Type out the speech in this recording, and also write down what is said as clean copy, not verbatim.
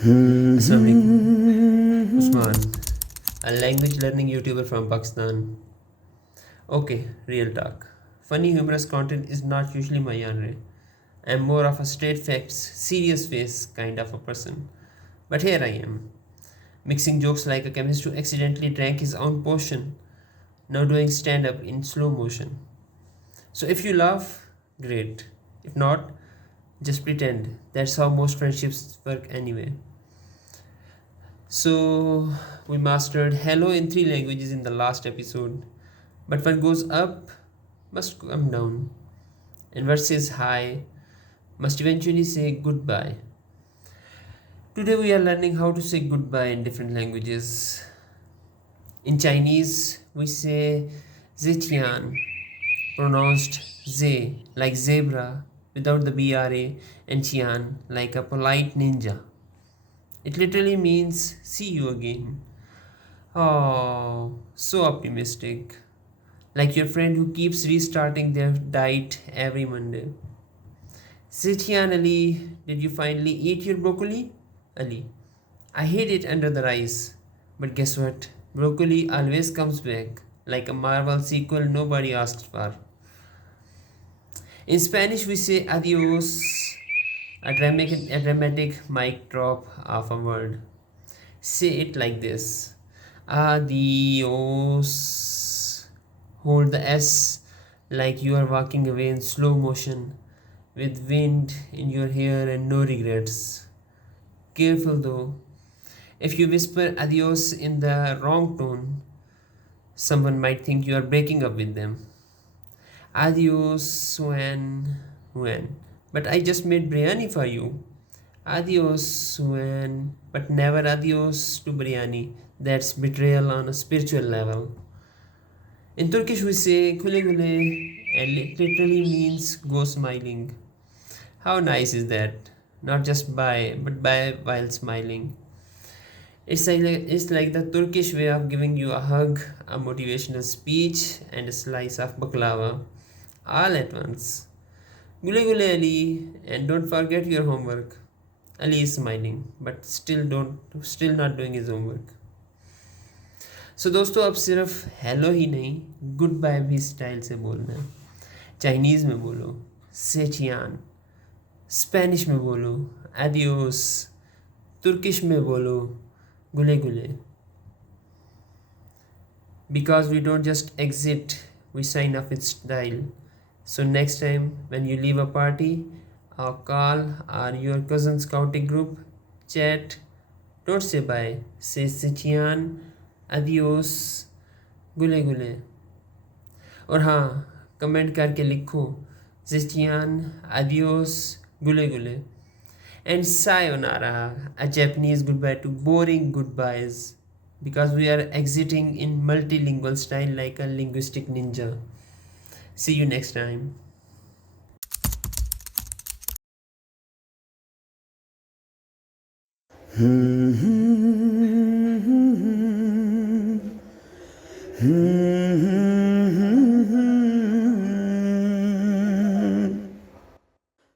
Assalamualaikum. Usman, a language learning YouTuber from Pakistan. Okay, real talk. Funny humorous content is not usually my genre. I'm more of a straight facts, serious face kind of a person. But here I am, mixing jokes like a chemist who accidentally drank his own potion, now doing stand up in slow motion. So if you laugh, great. If not, just pretend. That's how most friendships work anyway. So, we mastered hello in three languages in the last episode. But what goes up must come down, and what says hi must eventually say goodbye. Today, we are learning how to say goodbye in different languages. In Chinese, we say zetian, pronounced ze, like zebra, without the BRA, and qian, like a polite ninja. It literally means see you again. Oh, so optimistic. Like your friend who keeps restarting their diet every Monday. Sithian Ali, did you finally eat your broccoli? Ali, I hid it under the rice. But guess what? Broccoli always comes back, like a Marvel sequel nobody asked for. In Spanish, we say adios, a dramatic mic drop of a word. Say it like this: Adios. Hold the S like you are walking away in slow motion with wind in your hair and no regrets. Careful though, if you whisper adios in the wrong tone, someone might think you are breaking up with them. Adios when. But I just made biryani for you. Adios when. But never adios to biryani. That's betrayal on a spiritual level. In Turkish, we say kule kule, and it literally means go smiling. How nice is that? Not just bye, but bye while smiling. It's like the Turkish way of giving you a hug, a motivational speech, and a slice of baklava all at once. Gule gule Ali, and don't forget your homework. Ali is smiling, but still not doing his homework. सो दोस्तों अब सिर्फ hello ही नहीं good bye भी style से बोलना है Chinese में बोलो सेचियान स्पेनिश में बोलो एडियोस तुर्किश में बोलो गुले गुले because we don't just exit, we sign off with style. So next time when you leave a party or call or your cousin's scouting group chat, don't say bye, say sechian, adios, गुले गुले. और हाँ comment करके लिखो जिस्टियान adios, गुले गुले. And sayonara, a Japanese goodbye to boring goodbyes, because we are exiting in multilingual style like a linguistic ninja. See you next time.